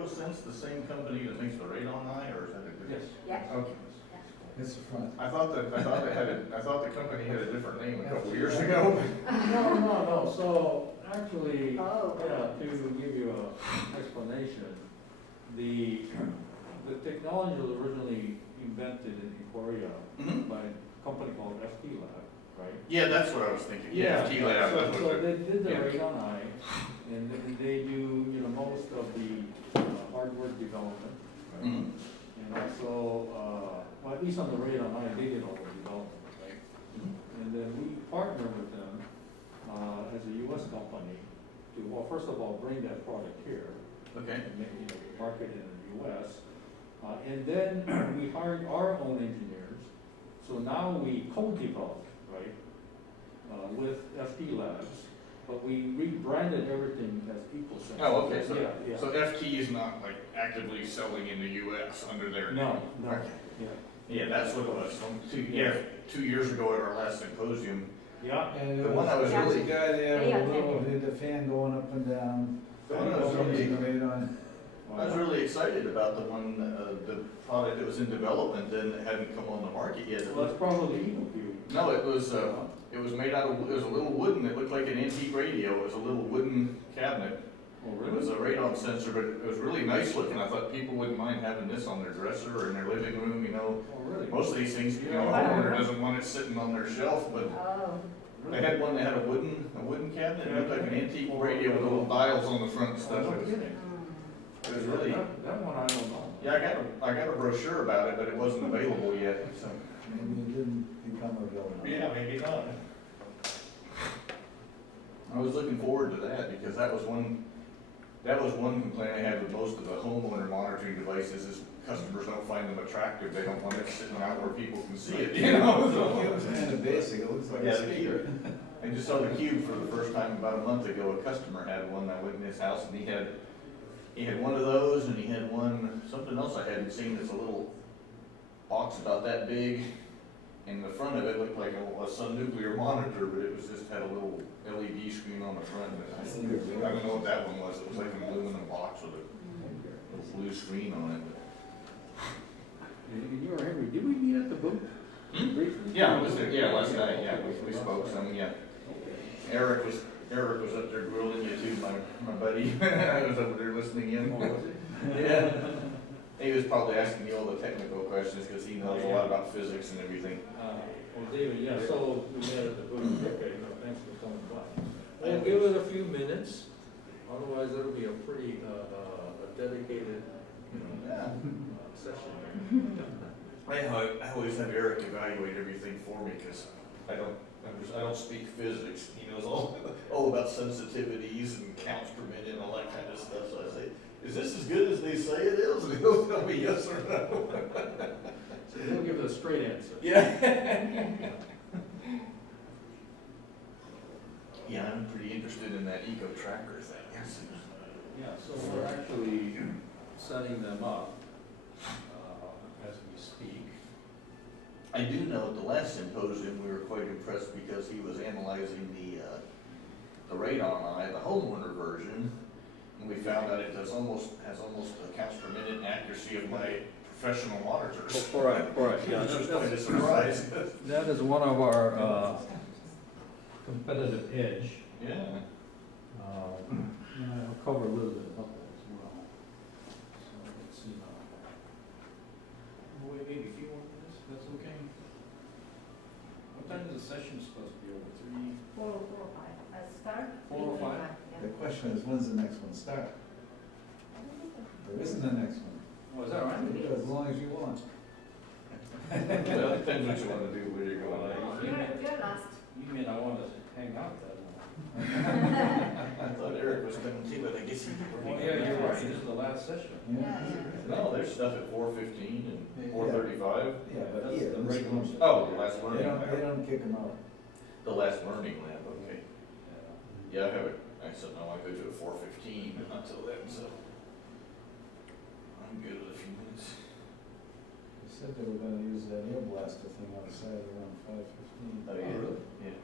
Ecosense the same company that makes the radon eye, or is that a different? Yes. Yes. Okay. It's the front. I thought the company had a different name a couple years ago. No. So actually, Oh. yeah, to give you an explanation, the technology was originally invented in Korea Mhm. by a company called FT Lab, right? Yeah, that's what I was thinking. Yeah, T-Lab. So, that's so what they did the yeah. radon eye, and then they do, most of the hardware development, right? Mhm. And also, well, at least on the radon eye, they did all the development, right? Mhm. And then we partner with them as a U.S. company to, well, first of all, bring that product here Okay. and make, market it in the U.S. And then we hired our own engineers. So now we co-develop, right, with FT Labs, but we rebranded everything as Ecosense. Oh, okay. So, Yeah. so FT is not like actively selling in the U.S. under their No, name. no, Okay. yeah. Yeah, that's what it was. 2 years ago at our last symposium. Yeah. And The one I was there was a really- guy there Yeah, with a little, yeah. with the fan going up and down. The one I was really- Radon. I was really excited about the one, the product that was in development and that hadn't come on the market yet. It Well, was- that's probably EcoCube. No, it was made out of, it was a little wooden, it looked like an antique radio. It was a little wooden cabinet. Oh, It was a radon sensor, but it was really nice looking. I thought people wouldn't mind having this on their dresser or in their living room, Oh, really? Most of these things, a homeowner doesn't want it sitting on their shelf, but Oh. they had one that had a wooden cabinet. It looked like an antique radio with little dials on the front and stuff. Oh, no It was, kidding. it was really, That one I don't know. yeah, I got a brochure about it, but it wasn't available yet, so. Maybe it didn't become available. Yeah, maybe not. I was looking forward to that because that was one complaint I had with most of the homeowner monitoring devices is customers don't find them attractive. They don't want it sitting out where people can see it, It was kind of basic, it looks like Yeah, a the speaker. I just saw the Cube for the first time about a month ago. A customer had one. I went in his house and he had one of those and he had one, something else I hadn't seen. It's a little box about that big. And the front of it looked like a sun nuclear monitor, but it was just had a little LED screen on the front. I don't know what that one was. It was like an aluminum box with a little blue screen on it. And you were Henry, did we meet at the booth? Briefly? Yeah, I was there. Yeah, last night. Yeah, we spoke some. Yeah. Okay. Eric was up there grilling you too, my buddy. I was over there listening in. Oh, was it? Yeah. He was probably asking me all the technical questions because he knows a lot about physics and everything. Well, David, yeah, so we met at the booth, okay, no, thanks for coming by. We'll give it a few minutes, otherwise it'll be a pretty, a dedicated, Yeah. session. I always have Eric evaluate everything for me because I don't speak physics. He knows all about sensitivities and counts per minute and all that kind of stuff. So I say, is this as good as they say it is? And he'll tell me yes or no. So he'll give us a straight answer. Yeah. Yeah, I'm pretty interested in that Ecotracker thing. Yeah, so we're actually setting them up, as we speak. I do know at the last symposium, we were quite impressed because he was analyzing the radon eye, the homeowner version, and we found out it has almost a counts per minute accuracy of my professional monitors. Correct, yeah. Which was quite a surprise. That is one of our, competitive edge. Yeah. And I'll cover a little bit about that as well. So let's see now. Wait, maybe a few more minutes, if that's okay? What time is the session supposed to be over? 3? 4 or 5. Start? 4 or 5? The question is, when's the next one start? There isn't a next one. Oh, is that right? As long as you want. Well, it depends what you want to do, where you're going. You're last. You mean I want to hang out that long? I thought Eric was coming too, but I guess he. Oh, yeah, you're right, this is the last session. Yeah. No, there's stuff at 4:15 and 4:35. Yeah, but That's here, the this regular one- session. Oh, the last They learning don't, they lab. don't kick them out. The last learning lab, okay. Yeah. Yeah, I have it. I said, no, I go to it 4:15, but not till then, so. I'm good with a few minutes. They said they were gonna use that air blaster thing outside around 5:15. Oh, yeah, really? Yeah.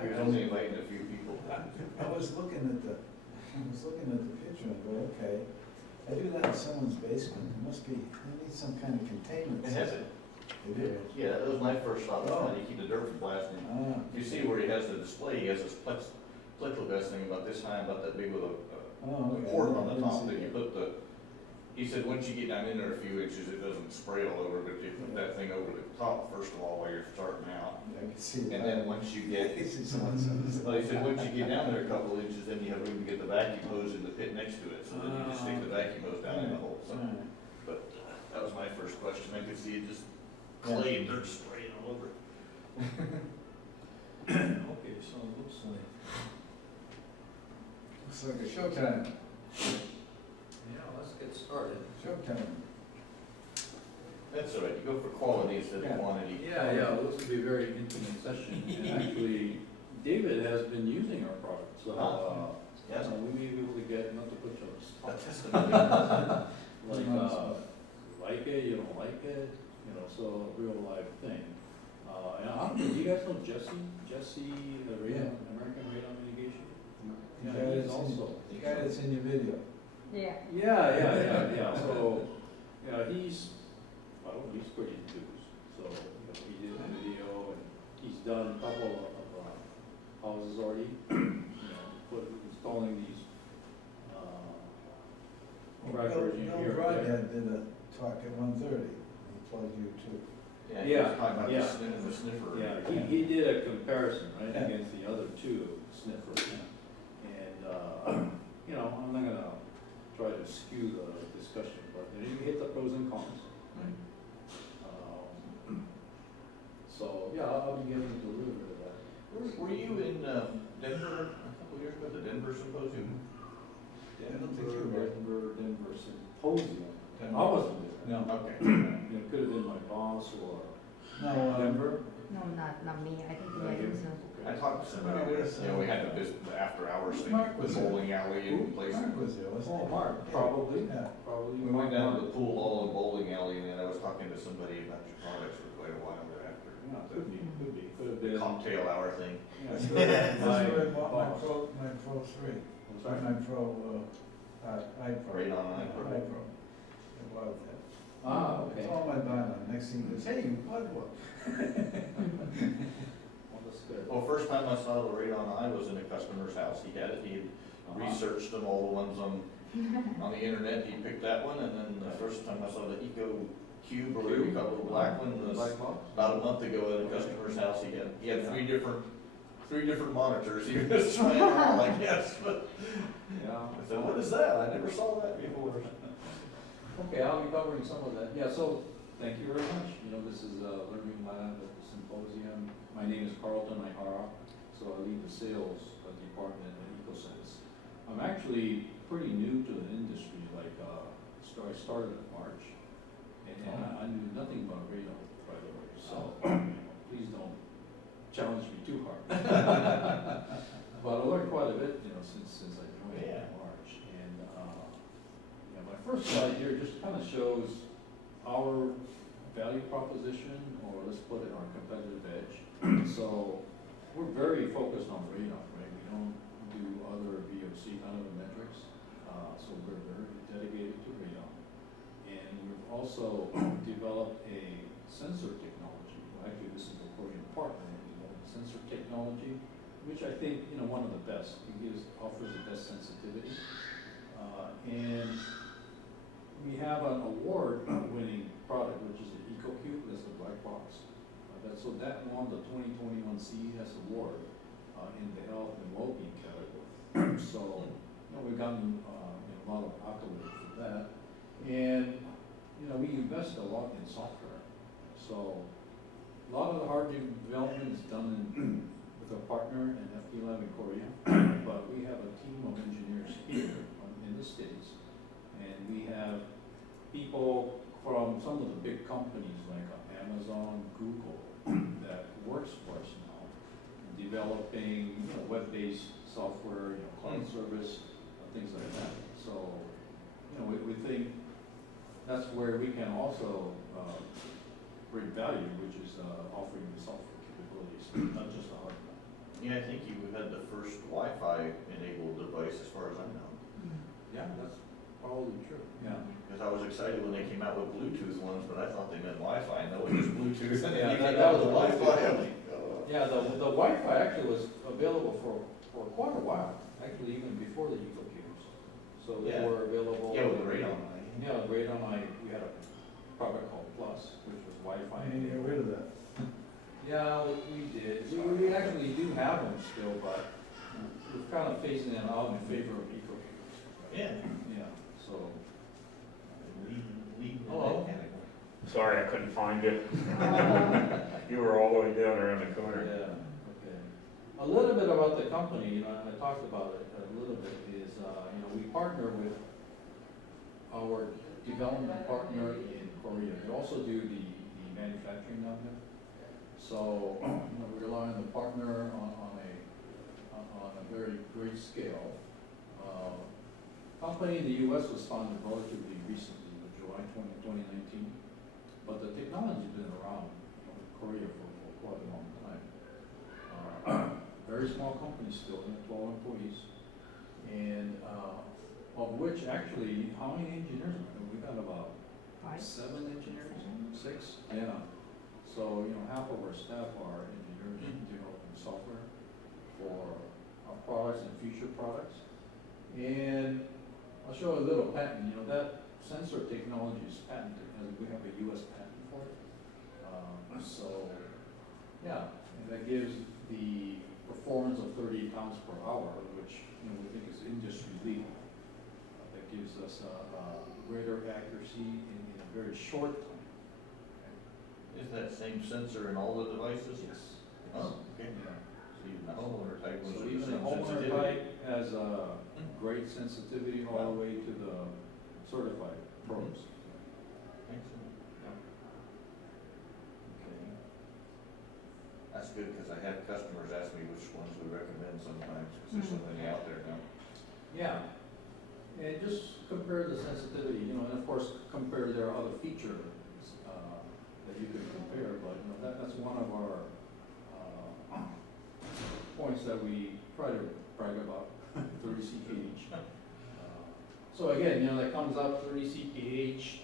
He was only inviting a few people. I was looking at the I was looking at the picture and go, okay, I do that in someone's basement, it must be, they need some kind of containment. It has it. It is? Yeah, that was my first thought, was Oh. trying to keep the dirt from blasting. Ah. You see where he has the display, he has this plexiglass thing about this high, about that big with a Oh, okay. port on I the didn't top see that you put the, he said, once you get down in there a few inches, it doesn't spray all over, but you put that thing over the top first of all while you're starting out. I can see that. And then once you get, I see someone says. well, he said, once you get down there a couple inches, then you have room to get the vacuum hose in the pit next to it, so then you just stick the vacuum hose down in the hole, so. Alright. But that was my first question, I could see it just clay and dirt spraying all over it. Okay, so it looks like a showtime, Yeah, let's get started. showtime. That's all right, you go for quality instead Yeah. of quantity. Yeah, this will be a very intimate session, and actually, David has been using our product, so, Yes. we may be able to get, not to put you on the A spot, testimony. like it, you don't like it, so real live thing. And I don't know, do you guys know Jesse, the radon, American Radon Mitigation? The Yeah, guy he's that's also. The guy that's in your video. Yeah. Yeah, so, he's, I don't know, he's pretty enthused, so, he did a video, and he's done a couple of houses already, installing these, crackers in here. Bill Broadhead did a talk at 1:30, he plugged you too. Yeah, he was talking about Yeah. the sniffer. Yeah, he did a comparison, right, Yeah. against the other two sniffers. And, I'm not gonna try to skew the discussion, but you hit the pros and cons. So, I'll be getting into a little bit of that. Were you in Denver a couple years ago, the Denver Symposium? I don't think you were. Denver Symposium. I Denver. wasn't there. No. Okay. It could have been my boss or No, Denver. No, not me, I think Not the you? others are. I talked to somebody there, we had the after hours thing, Mark the was there. bowling alley and places. Mark was there, wasn't Oh, he? Mark, Yeah. probably. Yeah. Probably. We went down to the pool hall and bowling alley, and then I was talking to somebody about your products for quite a while thereafter. Yeah, could be, could have The been. cocktail hour thing. Yeah, That's could have where been my I bought my boss. Pro 3. I'm sorry? My Pro, iPro. Right on iPro. iPro. I bought that. Ah, okay. It's all my diamond, next thing he goes, hey, you bought one. Well, that's good. Well, first time I saw the radon eye was in a customer's house, he had it, he had researched them, all the ones on the internet, he picked that one, and then the first time I saw the Eco Cube, or whatever you call it, the black one, was Black box? about a month ago at a customer's house, he had three different monitors, he was trying them all, I guess, but Yeah. I said, what is that? I never saw that before. Okay, I'll be covering some of that. Yeah, so, thank you very much. This is LearningLab Symposium. My name is Carlton Ihara, so I lead the sales department at Ecosense. I'm actually pretty new to the industry, I started in March, and I knew nothing about radon, by the way, so please don't challenge me too hard. But I learned quite a bit, since I joined Yeah. in March. And, my first slide here just kind of shows our value proposition, or let's put it, our competitive edge. So we're very focused on radon, right? We don't do other VOC kind of metrics, so we're very dedicated to radon. And we've also developed a sensor technology. Well, actually, this is a Korean partner in developing sensor technology, which I think, one of the best. It offers the best sensitivity. And we have an award-winning product, which is the Eco Cube, that's the black box. So that won the 2021 CES award in the health and well-being category. So, we've gotten a lot of accolades for that. And, we invest a lot in software. So, a lot of the hardware development is done with our partner in FD Lab in Korea, but we have a team of engineers here in the States. And we have people from some of the big companies like Amazon, Google, that works for us now, developing web-based software, cloud service, things like that. So, we think that's where we can also bring value, which is offering the software capabilities, not just the hardware. Yeah, I think you had the first Wi-Fi enabled device as far as I know. Yeah, that's probably true. Yeah. Because I was excited when they came out with Bluetooth ones, but I thought they meant Wi-Fi, and that was just Bluetooth. And then Yeah, they that came out was with Bluetooth. Wi-Fi. I'm like, oh. Yeah, the Wi-Fi actually was available for quite a while, actually even before the EcoCubes. So they Yeah. were available. Yeah, with the radon. Yeah, radon, we had a product called Plus, which was Wi-Fi. And get rid of that. Yeah, we did. We actually do have them still, but we've kind of phasing them out in favor of EcoCubes. Yeah. Yeah, so. Lead Hello. mechanical. Sorry, I couldn't find it. You were all the way down around the corner. Yeah, okay. A little bit about the company, I talked about it a little bit, is, we partner with our development partner in Korea. They also do the manufacturing down there. So, we rely on the partner on a very great scale. Company in the US was founded relatively recently, July 2019, but the technology's been around in Korea for quite a long time. Very small company still, 12 employees, and of which actually, how many engineers? We got about 7 engineers, 6. Yeah. So half of our staff are engineers developing software for our products and future products. And I'll show a little patent. That sensor technology is patented, and we have a U.S. patent for it. So, yeah, and that gives the performance of 30 pounds per hour, which we think is industry leading. That gives us greater accuracy in a very short time. Is that same sensor in all the devices? Yes. Oh, okay. Yeah. So even the homeowner type ones So are the even the same homeowner sensitivity? type has a great sensitivity all the way to the certified pros. Excellent. Yeah. Okay. That's good, because I have customers ask me which ones we recommend sometimes, because there's so many out there now. Yeah, and just compare the sensitivity, and of course, compare their other features that you can compare, but that's one of our points that we try to brag about, 30 CPH. So again, that comes up 30 CPH,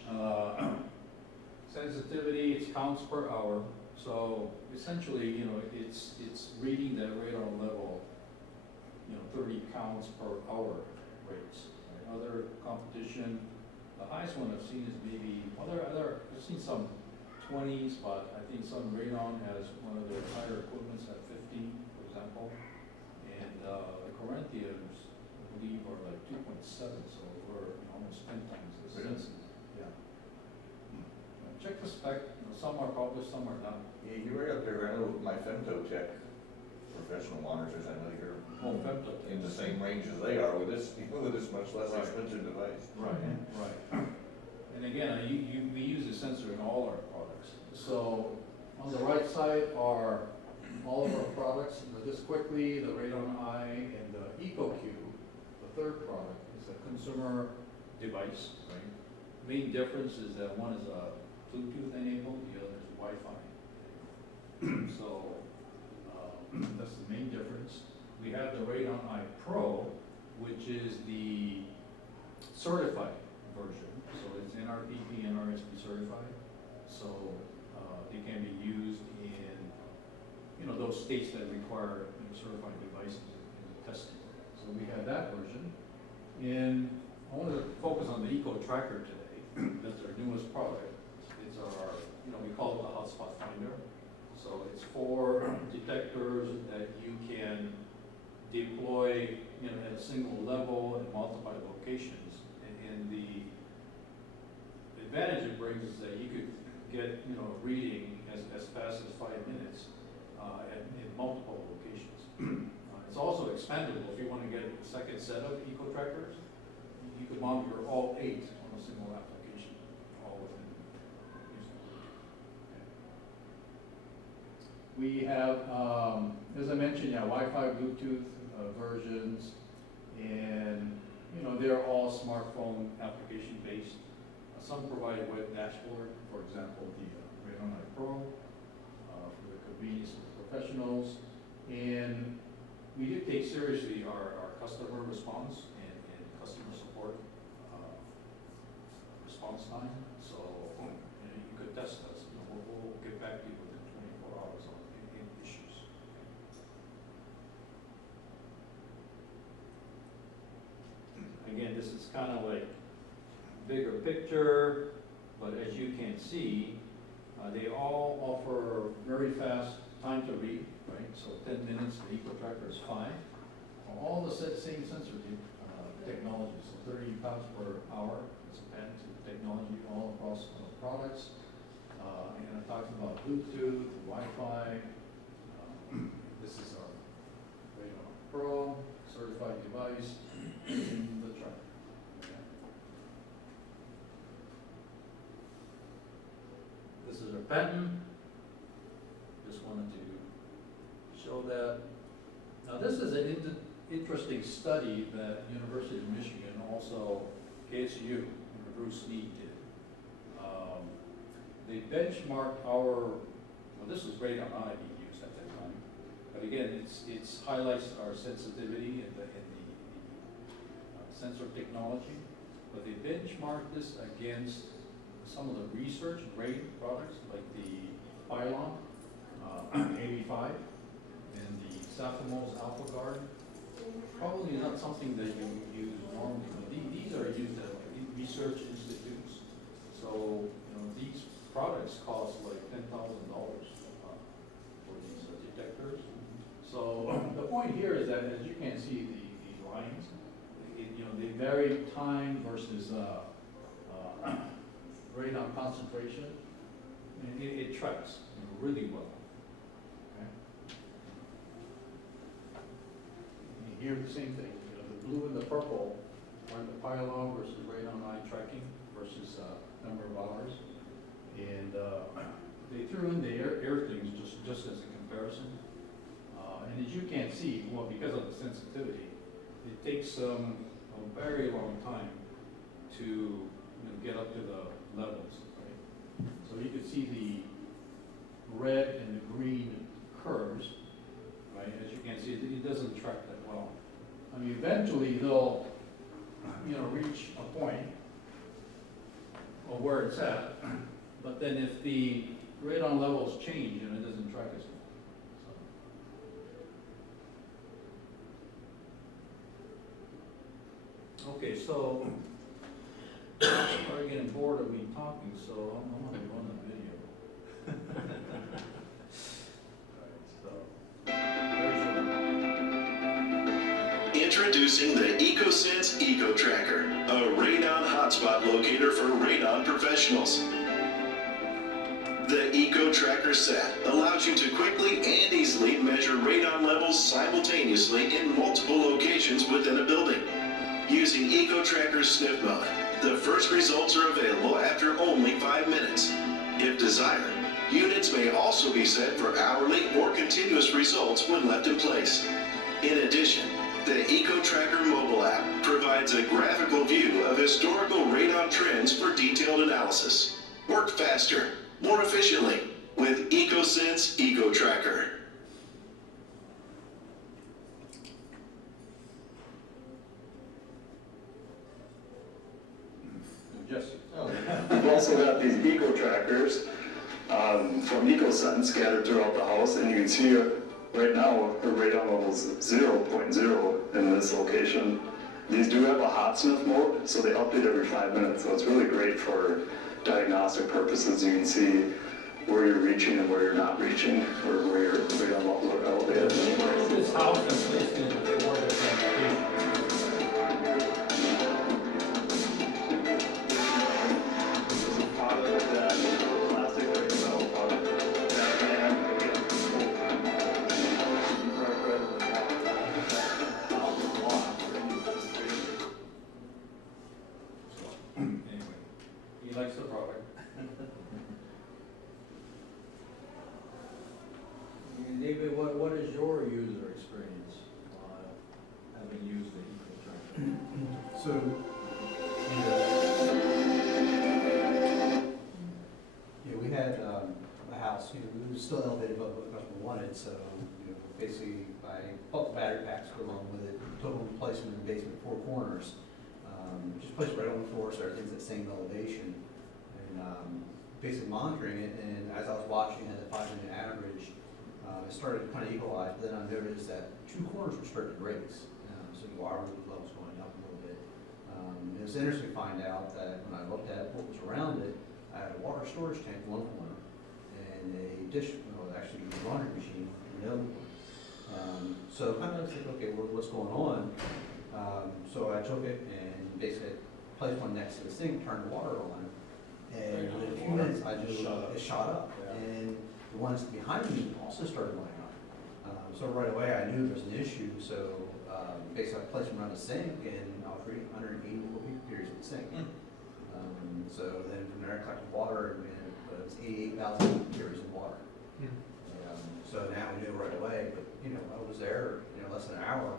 sensitivity, it's counts per hour. So essentially, it's reading the radar level, 30 counts per hour rates. Right? Other competition, the highest one I've seen is maybe, I've seen some 20s, but I think some radon has one of their higher equipments at 15, for example. And the Corinthians, I believe, are like 2.7, so we're almost 10 times the Really? sensitive. Yeah. Check the spec. Some are published, some are not. Yeah, you're right up there. I know with my femtotech professional monitors, I know you're in the same range as they are with this, with this much less Right. expensive device. Right, right. And again, we use the sensor in all our products. So on the right side are all of our products. Just quickly, the Radon Eye and the EcoCube, the third product, is a consumer device, right? Main difference is that one is a Bluetooth enabled, the other is Wi-Fi. So that's the main difference. We have the Radon Eye Pro, which is the certified version. So it's NRPP and RSP certified. So it can be used in those states that require certified devices in testing. So we have that version. And I want to focus on the Ecotracker today. That's our newest product. It's our, we call it the hotspot finder. So it's 4 detectors that you can deploy at a single level in multiple locations. And the advantage it brings is that you could get a reading as fast as 5 minutes in multiple locations. It's also expandable. If you want to get a second set of Ecotrackers, you could monitor all 8 on a single application, all within using Bluetooth. We have, as I mentioned, Wi-Fi, Bluetooth versions, and they're all smartphone application based. Some provide a web dashboard, for example, the Radon Eye Pro, for the convenience of professionals. And we do take seriously our customer response and customer support response time. So, you could test us. We'll get back to you within 24 hours on any issues. Again, this is kind of like bigger picture, but as you can see, they all offer very fast time to read, right? So 10 minutes, the Ecotracker is 5. All the same sensor technology, so 30 pounds per hour is a patented technology all across products. And I'm talking about Bluetooth, Wi-Fi. This is our Radar Pro certified device in the truck. This is our patent. Just wanted to show that. Now this is an interesting study that University of Michigan, also KSU, and Bruce Sneed did. They benchmarked well, this was radon I being used at that time, but again, it's highlights our sensitivity in the sensor technology. But they benchmarked this against some of the research grade products like the Pylon 85 and the Safamos Alpha Guard. Probably not something that you use normally, but these are used at research institutes. So, these products cost like $10,000 for these detectors. So the point here is that, as you can see, these lines, they vary time versus radon concentration, and it tracks really well. Okay? And here the same thing. The blue and the purple are the Pylon versus radon eye tracking versus number of hours. And they threw in the air things just as a comparison. And as you can see, well, because of the sensitivity, it takes a very long time to get up to the levels. Right? So you can see the red and the green curves. Right? As you can see, it doesn't track that well. I mean, eventually they'll, reach a point of where it's at. But then if the radon levels change, it doesn't track as well. So. Okay, so we're getting bored of me talking, so I'm going to run the video. All right, so Introducing the Ecosense Ecotracker, a radon hotspot locator for radon professionals. The Ecotracker set allows you to quickly and easily measure radon levels simultaneously in multiple locations within a building. Using Ecotracker's sniff mode, the first results are available after only 5 minutes. If desired, units may also be set for hourly or continuous results when left in place. In addition, the Ecotracker mobile app provides a graphical view of historical radon trends for detailed analysis. Work faster, more efficiently with Ecosense Ecotracker. Jesse. Oh, We've also got these Ecotrackers from Ecosense scattered throughout the house, and you can see right now the radon level is 0.0 in this location. These do have a hot sniff mode, so they update every 5 minutes, so it's really great for diagnostic purposes. You can see where you're reaching and where you're not reaching, or where your radon levels are elevated. This house is placed in 4 different locations. Anyway, he likes the product. And David, what is your user experience having used the Ecotracker? So, we had a house, we were still elevated above what the customer wanted, so, basically I bought the battery packs go along with it, total replacement in the basement, 4 corners. Just placed right on the floor, so everything's at the same elevation. And basically monitoring it, and as I was watching at the 5-minute average, it started to kind of equalize, but then I noticed that 2 corners were starting to raise. So the water level was going up a little bit. It was interesting to find out that when I looked at what was around it, I had a water storage tank in one corner and a actually a laundry machine in the other one. So kind of think, okay, what's going on? So I took it and basically placed one next to the sink, turned the water on, and within a few minutes, it shot up. And the ones behind me also started going up. So right away, I knew there was an issue, so basically I placed them around the sink, and I was reading 184 beat periods in the sink. So then from there, I collected water, and it was 88,000 beat periods in water. So now we knew right away, but I was there, less than an hour,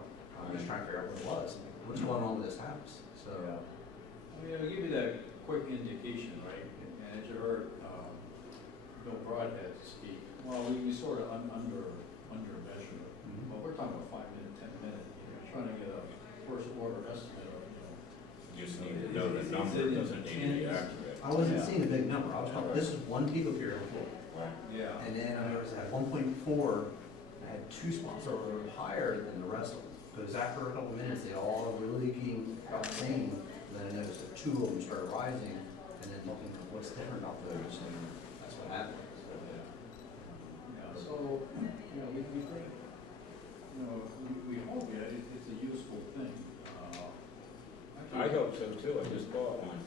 just trying to figure out what it was, what's going on with this house. So Yeah. I mean, it'll give you that quick indication, right? And as you heard, Bill Broadhead speak, well, we sort of under measure. But we're talking about 5 minutes, 10 minutes, trying to get a first order estimate of, You just need to know the number, doesn't need to be accurate. I wasn't seeing a big number. I was talking, this is 1 picoperiod full. Yeah. And then I noticed at 1.4, I had 2 spots that were higher than the rest of them. Because after a couple of minutes, they all were really being about the same. Then I noticed that 2 of them started rising, and then looking at what's different about those, and that's what happened. Yeah, so, we think, we hope it's a useful thing. I hope so too, I just bought one.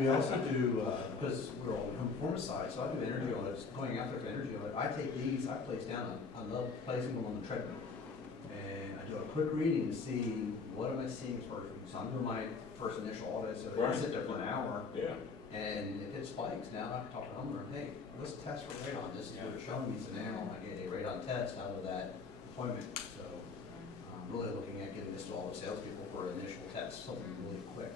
We also do, because we're on the home performance side, so I do energy audits, going out there for energy audit. I take these, I place down, I love placing them on the treadmill. And I do a quick reading to see what am I seeing as far as, so I'm doing my first initial audit, so I Right. sit there for an hour. Yeah. And if it spikes, now I have to talk to the homeowner, hey, let's test for radon, this is what it's showing me, so now I get a radon test out of that appointment. So I'm really looking at giving this to all the salespeople for an initial test, something really quick.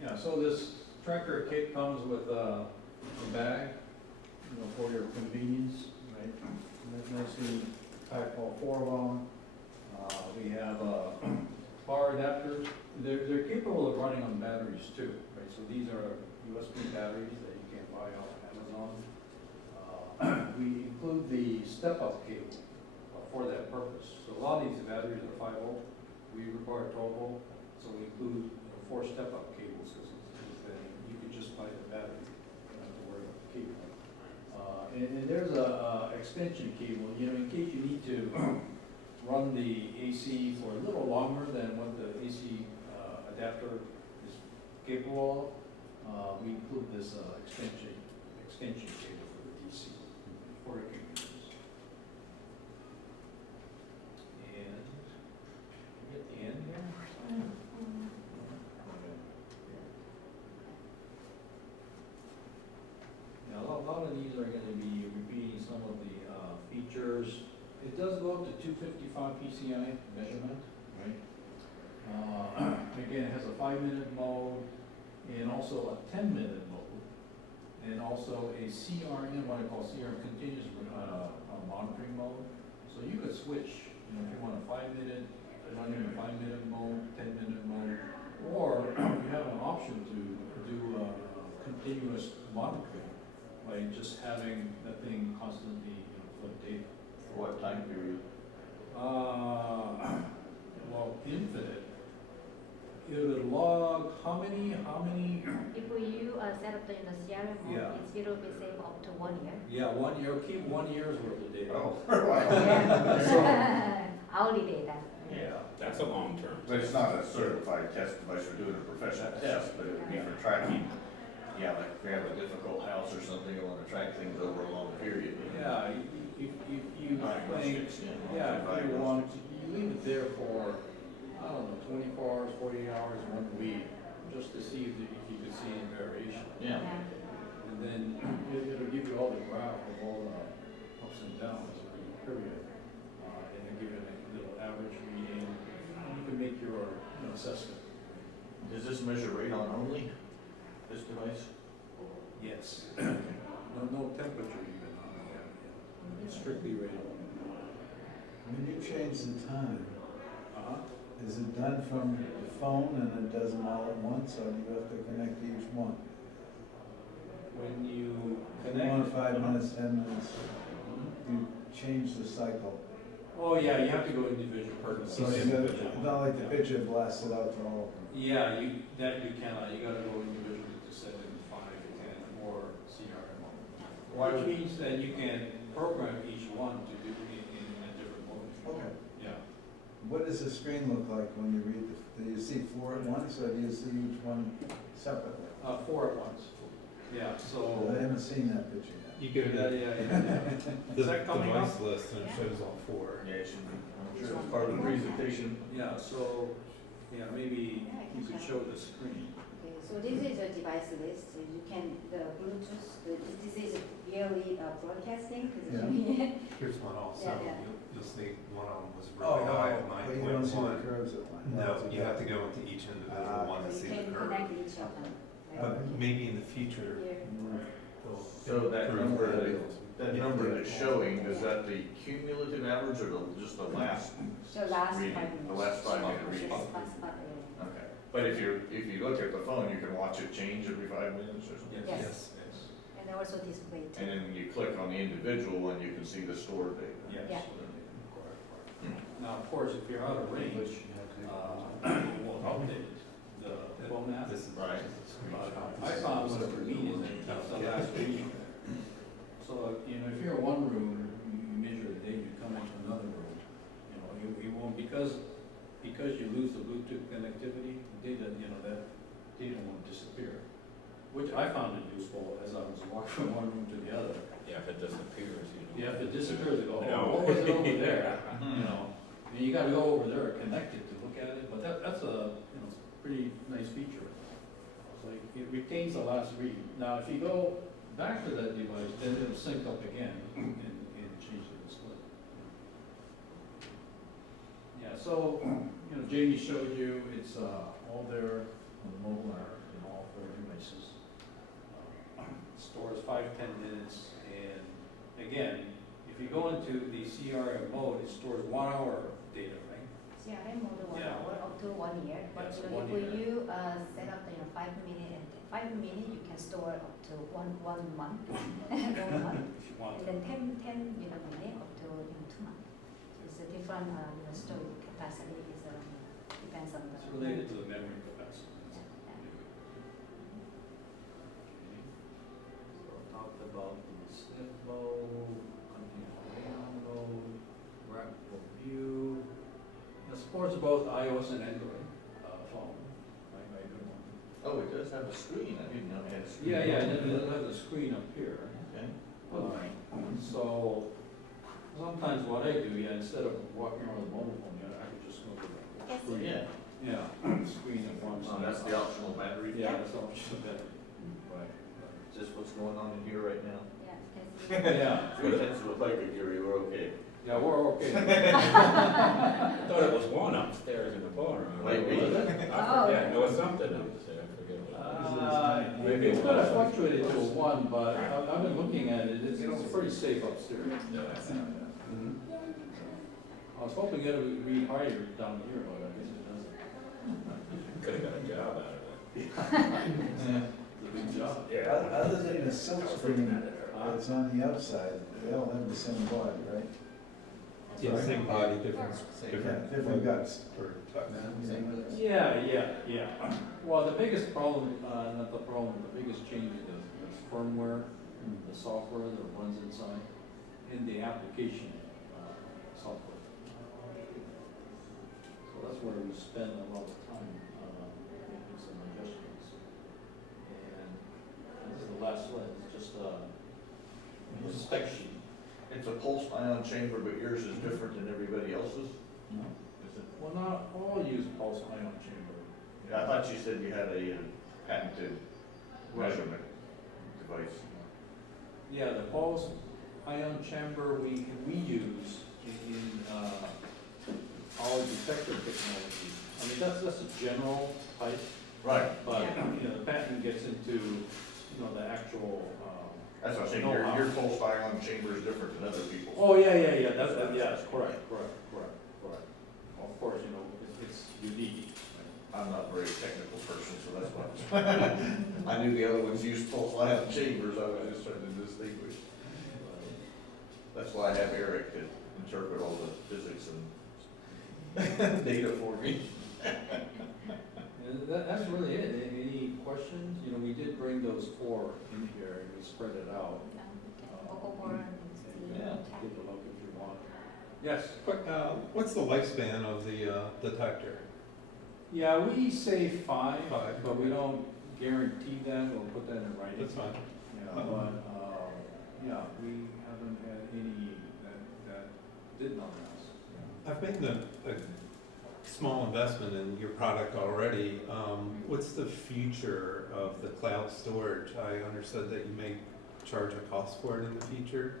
Yeah, so this tracker kit comes with a bag, for your convenience, right? Nicely packed, all 4 of them. We have bar adapters. They're capable of running on batteries too, right? So these are USB batteries that you can buy off Amazon. We include the step-up cable for that purpose. So a lot of these batteries are 5 volt. We require 12 volt, so we include 4 step-up cables. You could just buy the battery, you don't have to worry about the cable. And there's a extension cable, in case you need to run the AC for a little longer than what the AC adapter is capable of. We include this extension cable for the DC for your computers. And get the end here. Now, a lot of these are going to be repeating some of the features. It does go up to 255 PCI measurement, right? Again, it has a 5-minute mode and also a 10-minute mode, and also a CRM, what I call CRM, continuous monitoring mode. So you could switch, if you want a 5-minute, running a 5-minute mode, 10-minute mode, or you have an option to do continuous monitoring by just having that thing constantly flip data. For what time period? Well, infinite. It would log how many? If you set up in the CRM mode, Yeah. it will be saved up to 1 year. Yeah, 1 year, keep 1 year's worth of data. Oh, Yeah. Hourly data. Yeah. That's a long term. but it's not a certified test device for doing a professional test, but it would be for tracking. Yeah, like if we have a difficult house or something, you wanna track things over a long period. Yeah, if you think, Diagnostics, yeah, if you diagnostics. want, you leave it there for, I don't know, 24 hours, 48 hours, 1 week, just to see if you could see any variation. Yeah. And then it'll give you all the graph of all the ups and downs of the period. And then give it a little average reading, and you can make your assessment. Does this measure radon only, this device? Yes. No temperature even on it. It's strictly radio. When you change the time, Uh-huh. is it done from the phone and it does them all at once, or do you have to connect to each one? When you If connect. you want 5 minutes, 10 minutes, Mhm. you change the cycle. Oh, yeah, you have to go individual per. So you got, it's not like the picture blasted out to all of them. Yeah, you cannot, you gotta go individually to set in 5, 10, or CRMO. Which means that you can program each one to do it in a different mode. Okay. Yeah. What does the screen look like when you read do you see 4 at once, or do you see each one separately? 4 at once. Yeah, so. I haven't seen that picture yet. You go Yeah, to yeah. the Is that coming up? device list and it shows all 4. Yeah, it should be. I'm sure it's part of the presentation. Yeah, so, yeah, maybe Yeah, I can you could show. show the screen. Okay, so this is a device list, so you can, the Bluetooth, this is yearly broadcasting, because Yeah. Here's one also. Yeah, yeah. You'll see one of them was really high at But you don't see the 9.1. curves at one. No, you have to go into each individual one to So see you the can curve. connect each of them. right? But maybe in the future, Here. they'll So that improve number, that. that number that's showing, is that the cumulative average or just the last? So last 5 reading? minutes. The last 5 minute reading? Last 5, yeah. Okay, but if you look at the phone, you can watch it change every 5 minutes or something? Yes. Yes. And also display too. And then when you click on the individual one, you can see the stored data. Yes. Yeah. Now, of course, if you're out of range, it won't update the phone app. This is Right. But I found what's convenient, that's the last reading. So, you know, if you're in one room, you measure the date, you come into another room, you won't, because you lose the Bluetooth connectivity, data, that data won't disappear. Which I found it useful as I was walking from one room to the other. Yeah, if it disappears, Yeah, if it disappears, you go, No. oh, what was it over there? And you gotta go over there, connect it to look at it, but that's a, it's a pretty nice feature. So it retains the last read. Now, if you go back to that device, then it'll sync up again and change the display. Yeah, so, Jamie showed you, it's all there on the mobile app in all 4 devices. Stores 5-10 minutes, and again, if you go into the CRM mode, it stores 1 hour of data, right? CRM mode 1 Yeah. hour up to 1 year, but Yes, if 1 year. you set up 5 minute and 5 minute, you can store up to one month, 1 month, If you want. and then 10 minute up to 2 months. So it's a different storage capacity is depends on the. It's related to the memory capacity. Yeah, yeah. So talked about the snip mode, continuous download, graphical view. It supports both iOS and Android phone. Right, good one. Oh, it does have a screen, I didn't know it had a screen. Yeah, and then it'll have the screen up here. Okay. So sometimes what I do, instead of walking around with a mobile phone, I could just go to the Yes. screen. Yeah, Yeah, screen at once. so that's the optional battery. Yeah, that's the optional battery. Right. Is this what's going on in here right now? Yeah, you can see. Yeah, 3 tenths of a pipe, Gary, we're okay. yeah, we're okay. I thought it was one upstairs in the barn. Might be. I forget, there was something upstairs, I forget what it was. Maybe It's it kind of was. fluctuated to a 1, but I've been looking at it, it's pretty safe upstairs. Yeah. I was hoping it would be higher down here, but I guess it doesn't. Could've got a job out of it. It's a big job. Other than the silk screen that's on the outside, they all have the same body, right? Yeah, same body, different, Yeah, different guts. for touch. Yeah. Well, the biggest problem, not the problem, the biggest change is the firmware, the software that runs inside, and the application software. So that's where we spend a lot of time making some adjustments. And this is the last slide, it's just a spec sheet. It's a Pulseion Chamber, but yours is different than everybody else's? No. Is it? Well, not all use Pulseion Chamber. Yeah, I thought you said you had a patented measurement device. Yeah, the pulse ion chamber we use in our detector technology. I mean, that's a general type, Right. but the patent gets into the actual That's what I'm saying, know-how. your Pulseion Chamber is different than other people's. Oh, yeah, that's, yes, correct. Of course, you know, it's unique. I'm not a very technical person, so that's why. I knew the other ones used Pulseion Chambers, I was just trying to distinguish. That's why I have Eric to interpret all the physics and data for me. And that's really it. Any questions? You know, we did bring those 4 in here and we spread it out. Go over and see. Yeah. Take a look if you want. Yes? Quick, what's the lifespan of the detector? Yeah, we say 5, 5. but we don't guarantee that. We'll put that in writing. That's fine. Yeah, but, yeah, we haven't had any that did not pass. I've made a small investment in your product already. What's the future of the cloud storage? I understood that you may charge a cost for it in the future.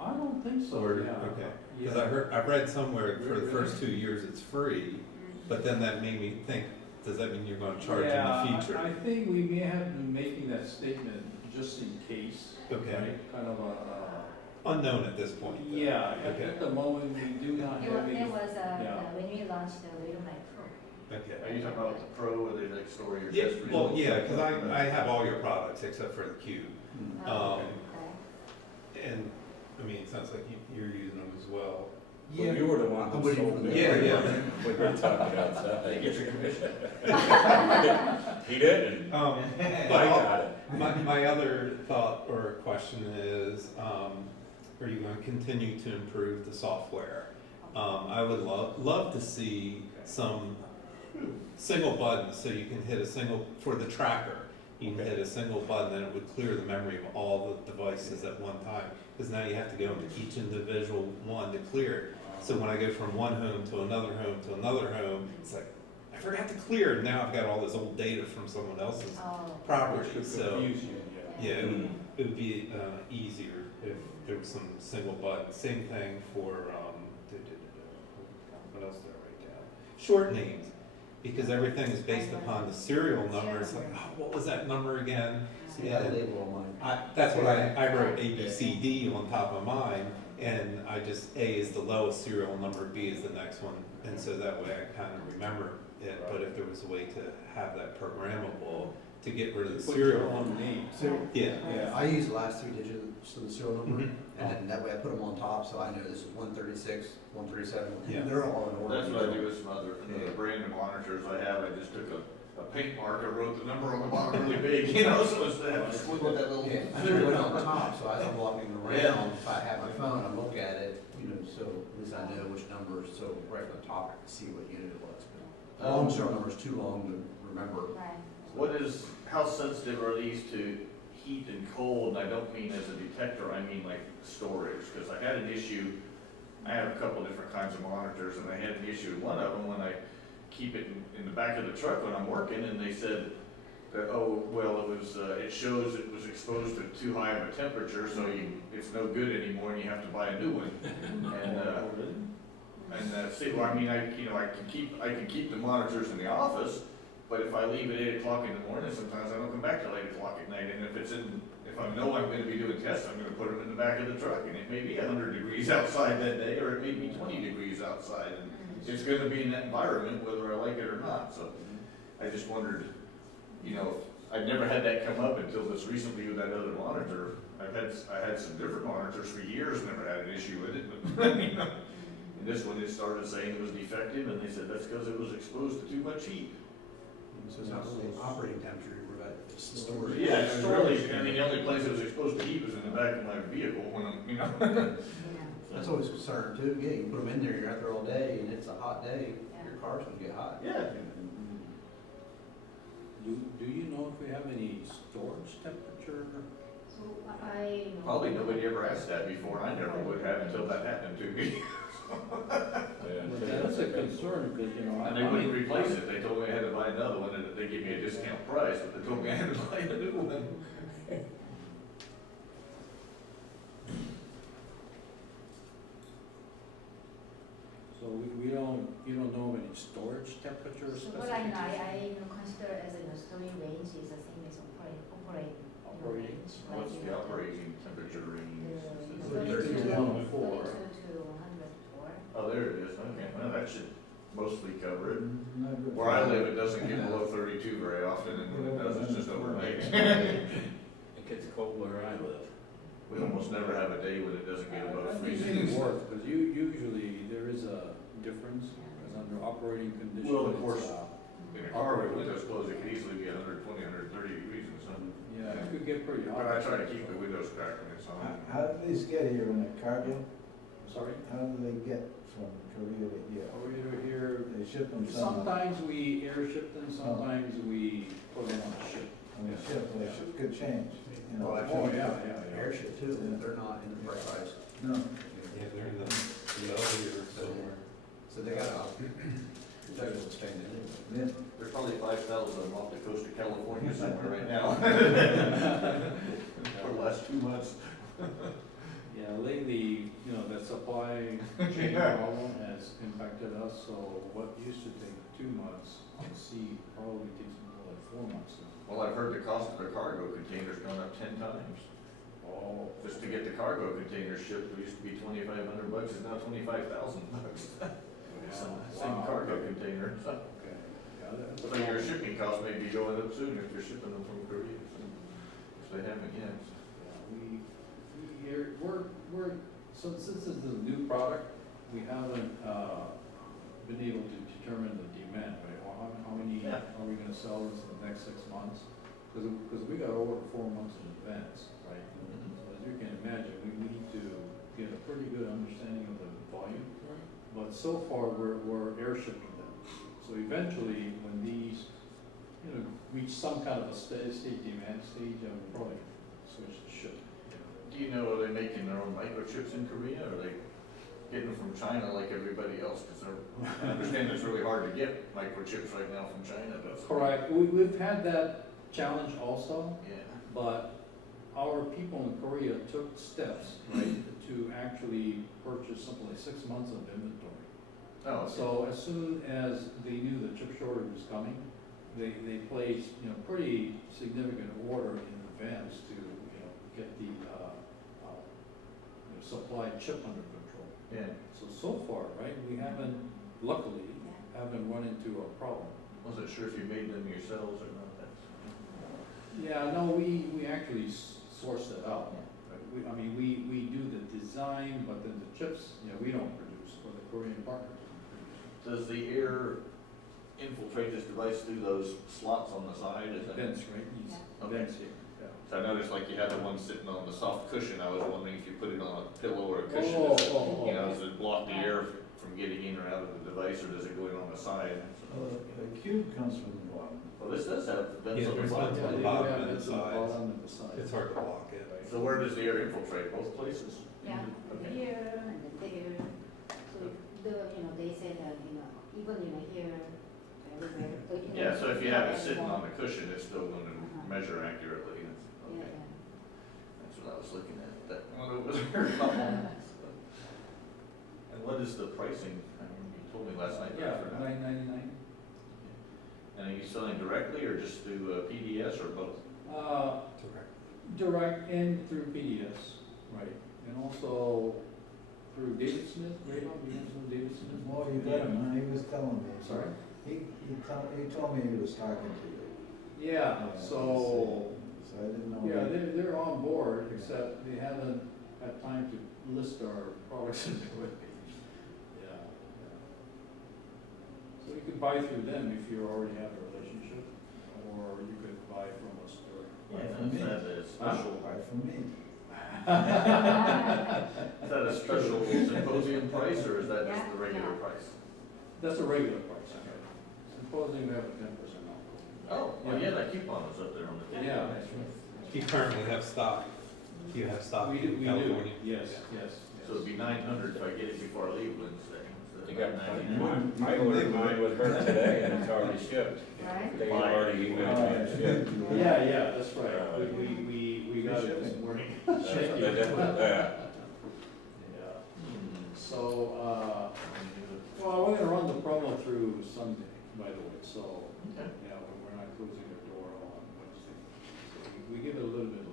I don't think so, Or, yeah. okay, because Yeah. I read somewhere for the Really? first 2 years it's free, but then that made me think, does that mean you're gonna charge in Yeah, the future? I think we may have been making that statement just in case. Okay. Right? Kind of Unknown at this point. then. yeah, Okay. at the moment, we do not It have was, any. it was Yeah. when we launched the LearningLab Pro. Okay. Are you talking about the Pro, where they like store your Yeah, test results? well, yeah, because I have all your products except for the Cube. Okay. And, I mean, it sounds like you're using them as well. Well, you were the one I'm who waiting sold for it. the- Yeah. When you're talking outside. They get your commission. He didn't. But I got it. my other thought or question is, are you going to continue to improve the software? I would love to see some single buttons, so you can hit a single, for the tracker, you can hit a single button and it would clear the memory of all the devices at one time. Because now you have to go into each individual one to clear it. So when I go from one home to another home to another home, it's like, I forgot to clear it, now I've got all this old data from someone else's Oh. property, Which could so. confuse you, yeah. Yeah, it would be easier if there was some single button. Same thing for, what else did I write down? Short names, because everything is based upon the serial number. It's like, oh, what was that number again? See, I label all mine. That's what I wrote A, B, C, D on top of mine, and I just, A is the lowest serial number, B is the next one, and so that way I kind of remember it. But if there was a way to have that programmable, to get rid of the Put your serial own number. name. Yeah. Yeah, I use the last 3 digits of the serial number, Mhm. and then that way I put them on top, so I know this is 136, 137. Yeah. They're all in order. That's what I do with some other brand of monitors I have, I just took a paint marker, wrote the number on the bottom really big, you know, so instead of having to squiggle that little. Yeah, I never went on top, so as I'm walking around, if I have my phone, I look at it, you know, so at least I know which number, so right from the top, I can see what unit it was. But a long serial number is too long to remember. Right. How sensitive are these to heat and cold? And I don't mean as a detector, I mean like storage, because I had an issue, I have a couple different kinds of monitors, and I had an issue with one of them when I keep it in the back of the truck when I'm working, and they said that, oh, well, it shows it was exposed to too high of a temperature, so it's no good anymore, and you have to buy a new one. See, well, I mean, I can keep the monitors in the office, but if I leave at 8 o'clock in the morning, sometimes I don't come back till 8 o'clock at night, and if I know I'm gonna be doing tests, I'm gonna put them in the back of the truck, and it may be 100 degrees outside that day, or it may be 20 degrees outside, and it's gonna be in that environment whether I like it or not, so I just wondered, you know, I've never had that come up until this recently with that other monitor. I had some different monitors for years, never had an issue with it, but, you know, and this one, it started saying it was defective, and they said that's because it was exposed to too much heat. So it's not really operating temperature, it's the storage. Yeah, it's really, I mean, the only place it was exposed to heat was in the back of my vehicle when I'm, you know. That's always a concern too, yeah, you put them in there, you're out there all day, and it's a hot day, your car's gonna get hot. Yeah. Do you know if we have any storage temperature? So I. Probably nobody ever asked that before, and I never would have until that happened to me. But that's a concern, because, you know. And they wouldn't replace it, they told me I had to buy another one, and they gave me a discount price, but they told me I had to buy a new one. So you don't know of any storage temperature So what I know, specifications? I consider as a storage range is the same as operate. operating. What's the operating temperature range? Is it 32 to 104. 32 to 104. Oh, there it is, okay, well, that should mostly cover it. Not good Where I for- live, it doesn't get below 32 very often, and when it does, it's just overnight. It gets cold where I live. We almost never have a day when it doesn't get above I think freezing. it works, because usually there is a difference, because under operating conditions. Well, of course. it's, In a car, with windows closed, it could easily be 120, 130 degrees in the sun. Yeah, it could get pretty hot. But I try to keep the windows cracked when it's on. How do these get here in a cargo? Sorry? How do they get from Korea to here? Over here, They ship them somewhere sometimes we airship them, sometimes we put them on a ship. on the ship, well, the ship could change, you know. Well, Oh, yeah. Airship too, they're not enterprise. No, Yeah, they're in the elevator somewhere. So they got a technical stand in it. yeah. There's probably 5,000 of them off the coast of California somewhere right now. For the last 2 months. Yeah, lately, that supply chain problem has impacted us, so what used to take 2 months on sea probably takes more like 4 months now. Well, I've heard the cost of a cargo container's gone up 10 times. Oh. Just to get the cargo container shipped, it used to be $2,500, it's now $25,000. Same cargo container, so. Okay. Yeah, that's So your shipping costs may be going up soon if you're shipping them from Korea, so, if they haven't yet. Yeah, so since this is a new product, we haven't, been able to determine the demand, right? Or how many Yeah. are we gonna sell this in the next 6 months? Because we got to order 4 months in advance, right? So as you can imagine, we need to get a pretty good understanding of the volume. But so far, we're air shipping them. So eventually, when these, reach some kind of a steady state demand stage, I would probably switch to ship. Do you know, are they making their own microchips in Korea, or are they getting them from China like everybody else? Because I understand it's really hard to get microchips right now from China, but. Correct. We've had that challenge also, Yeah. but our people in Korea took steps, right, to actually purchase something like 6 months of inventory. Oh, okay. So as soon as they knew the chip shortage was coming, they placed, pretty significant order in advance to, get the, supply chip under control. Yeah. So far, right, we haven't, luckily, haven't run into a problem. Wasn't sure if you made them yourselves or not, that's. Yeah, no, we actually sourced it out. Right? We do the design, but then the chips, we don't produce, or the Korean partners don't produce. Does the air infiltrate this device through those slots on the side? Is that? Vents, right? It's Okay. vents here, yeah. So I noticed like you had the one sitting on the soft cushion, I was wondering if you put it on a pillow or a cushion, Oh, does it, oh, oh. does it block the air from getting in or out of the device, or does it go in on the side? Well, the cube comes from the bottom. Well, this does have vents Yeah, on the there's bottom. vents Yeah, on the they do bottom have and the vents on the sides. bottom and the sides. It's hard to block it. So where does the air infiltrate, both places? Yeah, Okay. here and there. So they say that, even, here, everywhere. Yeah, so if you have it sitting on the cushion, it's still going to measure accurately. Yeah, Okay. yeah. That's what I was looking at, that one over there. And what is the pricing? I mean, you told me last night. but I Yeah, forgot. $9.99. And are you selling directly or just through PDS or both? Correct. Direct and through PDS, right, and also through David Smith, Raymond, you know David Smith? Oh, you got him, huh? He was telling me. Sorry? He told me he was talking to you. Yeah, so, So I didn't know. yeah, they're on board, except they haven't had time to list our products in the web page. Yeah. So you could buy through them if you already have a relationship, or you could buy from us direct. Is that a special, Buy from me. is that a special symposium price or is that just the regular Yeah. price? That's a regular price, okay. Supposing we have a 10% off. Oh, well, yeah, that coupon was up there on the table. Yeah, that's right. Do you currently have stock? Do you have stock We do, in California? yes, yes. So it'd be 900 if I get it before I leave Wednesday. You got $999. I ordered mine with her today and it's already shipped. Right? They already emailed me and shipped. Yeah, that's right. We got it this morning. Yeah. Yeah. So, well, we're gonna run the promo through Sunday, by the way, so, Okay. yeah, we're not closing the door on Wednesday. So we give it a little bit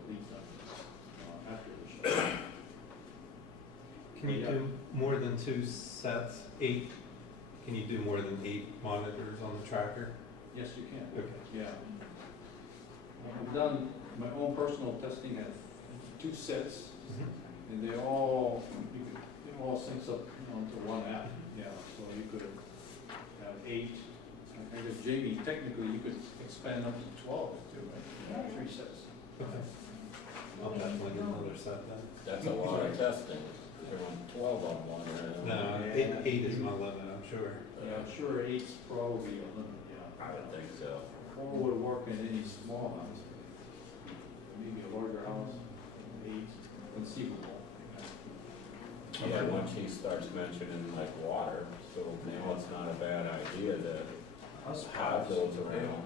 than 2 sets? 8? Can you do more than 8 monitors on the tracker? Yes, you can. Okay. Yeah. I've done my own personal testing at 2 sets, and they all syncs up onto one app. Yeah, so you could have 8. I guess Jamie, technically you could expand up to 12 too, right? 3 sets. Okay. I'll definitely get another set then. That's a lot of testing. They're on 12 on one. No, 8 is my limit, I'm sure. Yeah, I'm sure 8's probably a limit, yeah. I would think so. 4 would work in any small house. Maybe a larger house, 8, conceivable. Yeah, once he starts mentioning like water, so now it's not a bad idea to have those around.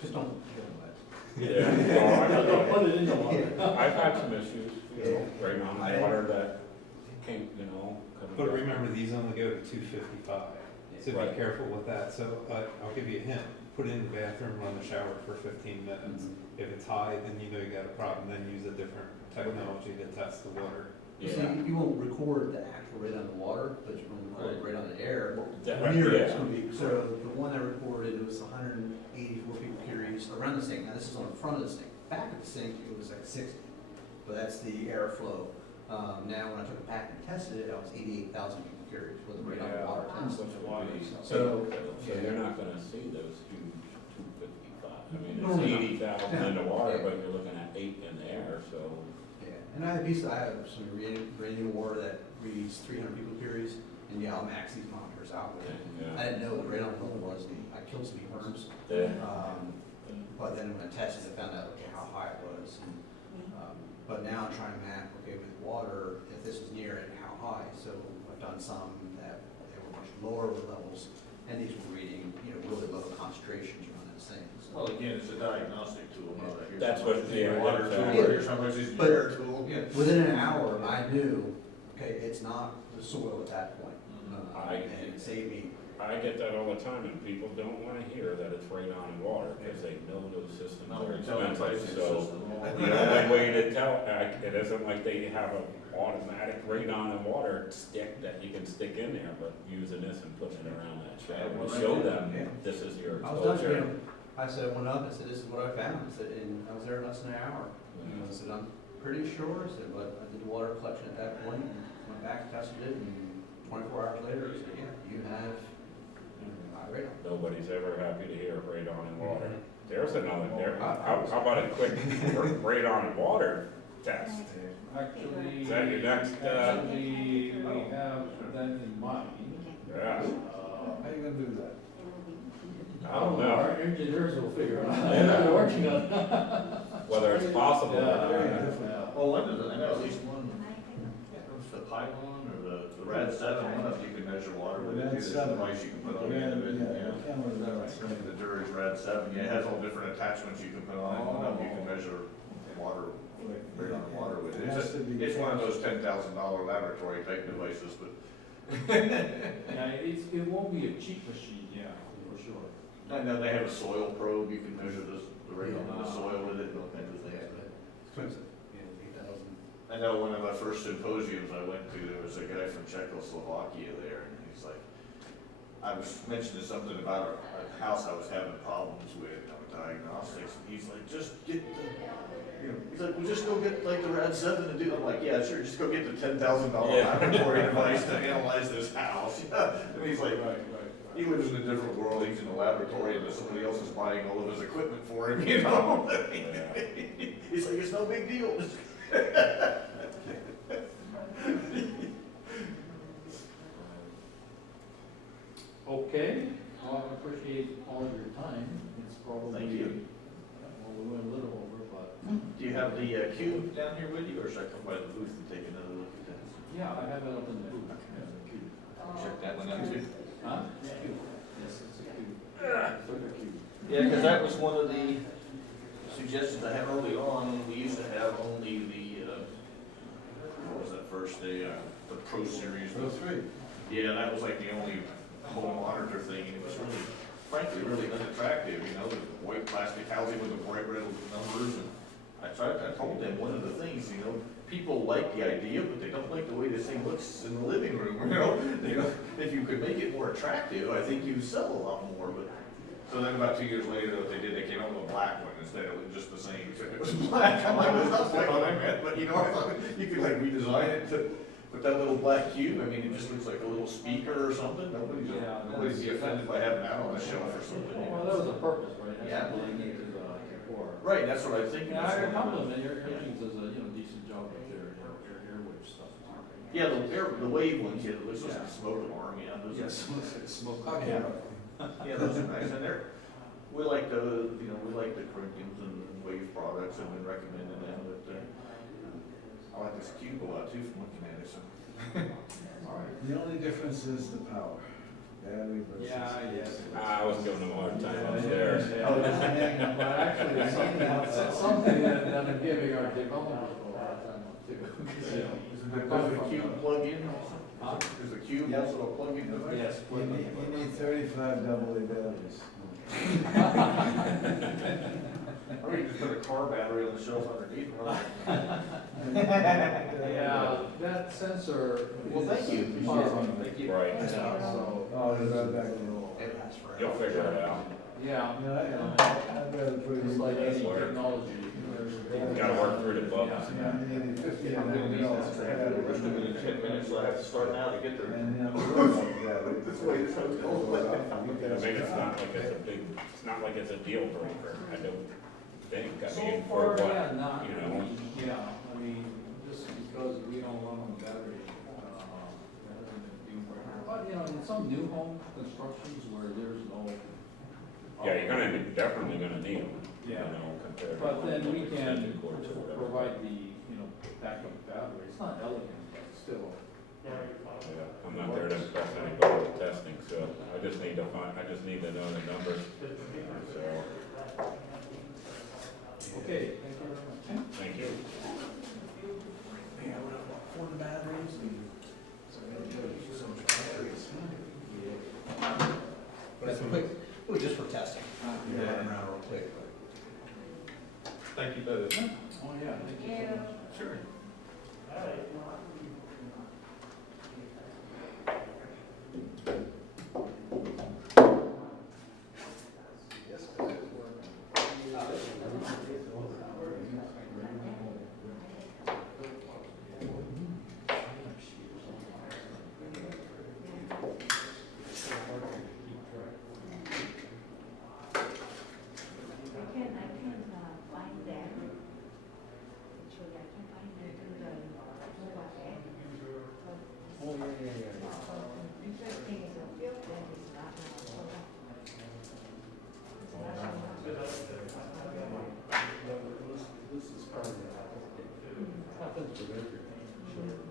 Just don't get them wet. Yeah, well, I don't know. Put it in the water. I've had some issues, you know, right on the water that can't, you know. But remember, these only go to 255, so Right. be careful with that. So I'll give you a hint, put it in the bathroom, run the shower for 15 minutes. If it's high, then you know you got a problem, then use a different technology to test the water. You Yeah. see, you won't record the actual rate on the water, but you will record rate on the air. That- The meter is yeah. gonna be, so the one I recorded, it was 184 people curies around the sink. Now, this is on the front of the sink. Back of the sink, it was like 60, but that's the airflow. Now, when I took it back and tested it, I was 88,000 people curies with the rate on the water test. Which would be, So- so you're not gonna see those huge 255. I mean, Normally not. it's 80,000 in the water, Yeah. but you're looking at 8 in the air, so. Yeah, and I have some radiant water that reads 300 people curies, and yeah, I'll max these monitors out with it. Yeah. I didn't know what the rate on the was, I killed some worms. Yeah. But then when I tested, I found out okay, how high it was. And, but now I'm trying to map, okay, with water, if this was near it, how high? So I've done some that they were much lower levels, and these were reading, you know, really low concentrations around that same. So, Well, again, it's a diagnostic tool, not a here's That's how much what is in the water other tool, thing- or here's how much is in But- air tool. yeah, within an hour, I knew, okay, it's not the soil at that point. And it saved me. I get that all the time, and people don't wanna hear that it's radon and water, because they know those systems No, are we tell them expensive, it's so. system. The only way to tell, it isn't like they have an automatic radon and water stick that you can stick in there, but using this and putting it around that shaft, well, to show yeah. them, this is your I was done, you exposure. know, I said, I went up and said, this is what I found. I said, and I was there less than an hour. And I said, I'm pretty sure, I said, but I did the water collection at that point, and went back, tested it, and 24 hours later, I said, yeah, you have high radon. Nobody's ever happy to hear radon and water. There's another, how about a quick radon and water test? Actually, Is that your next, actually, we have that in mind. Yeah, How you gonna do that? I don't know, Our engineers will figure it out. Yeah. They're working on it. whether it's possible or not. Yeah. Well, one of the, I know at least one, what's the Pylon or the Rad 7, one of them you can measure water with it, Rad too. There's a 7. device you can put on the end of it, Yeah, I can't remember that. I think the Durage Rad 7, yeah, it has all different attachments you can put on it, one of them you can measure water, radon and water with it. It has to be It's one of those $10,000 laboratory type devices, but Yeah, it won't be a cheap machine, yeah, for sure. I know they have a soil probe, you can measure the radon in the soil with it and all kinds of things. Yeah, but it's expensive, you know, 8,000. I know one of my first symposiums I went to, there was a guy from Czechoslovakia there, and he's like, I was mentioning something about a house I was having problems with, you know, diagnostics, and he's like, just get the, you know, he's like, well, just go get like the Rad 7 to do it. I'm like, yeah, sure, just go get the $10,000 Yeah. laboratory device to analyze this house. And he's like, Right. he lives in a different world, he's in a laboratory, and somebody else is buying all of his equipment for him, you know? He's like, it's no big deal. Okay, well, I appreciate all of your time. It's probably. Thank you. Well, we went a little over, but, Do you have the cube down here with you, or should I come by the booth and take another look at that? yeah, I have it up in the booth. Yeah, the cube. Check that one out too. Huh? Cube. Yes, it's a cube. It's like a cube. Yeah, because that was one of the suggestions I had early on. We used to have only the, what was that first day, the Pro Series. Pro 3. Yeah, that was like the only home monitor thing, and it was really, frankly, really unattractive, you know, the white plastic housing with the bright red numbers, and I told them one of the things, you know, people like the idea, but they don't like the way this thing looks in the living room, you know? If you could make it more attractive, I think you'd sell a lot more, but. So then about 2 years later, what they did, they came out with a black one instead, it was just the same. It was black, I'm like, that's not quite what I meant, but you know, I thought you could like redesign it to, with that little black cube, I mean, it just looks like a little speaker or something, nobody's be offended by having that on a shelf or something. you Well, know, that was so. the purpose, right? That's Yeah. what they needed for. Right, that's what I was thinking. Yeah, That's I what- compliment your Ecosense does a, decent job with their airwave stuff. Yeah, the wave ones, yeah, it looks like a smoke alarm, yeah, those are. smoke. Yeah, yeah, those are nice, and we like the, we like the Corinthians and Wave products, and been recommending them, but, I like this cube a lot too from looking at it, so. The only difference is the power, battery versus. I was giving them a hard time upstairs. But actually, it's something that I'm giving our developers a hard time on too. Does the cube plug in also? Huh? Is the cube Yep. also a plug-in device? Yes. You need 35 AA batteries. Or you just put a car battery on the shelf underneath, right? Yeah, that sensor. Well, thank you. is far from it. Thank you. Right, Yeah, so. Oh, it's right back to the wall. you'll figure it out. Yeah. I'd rather put it Just in. like any Where- technology. Gotta work through the bugs. Yeah. You need 50 I'm gonna need amp that, so I have the rest of it in 10 minutes, so I have to start now to get there. And This way, this house goes. I mean, it's not like it's not like it's a deal breaker, I don't think, I So mean, far, for what, yeah, not, you know. yeah, I mean, just because we don't run on battery, that hasn't been a deal breaker. But, in some new home constructions where there's no. Yeah, you're definitely gonna need them, Yeah. compared to. But then we can extended cords or whatever. provide the, backup battery, it's not elegant, but still. Yeah, I'm not there to impress anybody with testing, so I just need to know the numbers, so, Okay, thank you very much. thank you. For the batteries and. But it's quick, it was just for testing. Yeah. Running around real quick. Thank you, Betty. Oh, yeah, thank you. Sure. I can find them. Actually, I can find them through the mobile app. Oh, yeah. Interesting is a field that is not solar. It's not This is part of it. Happens with everything.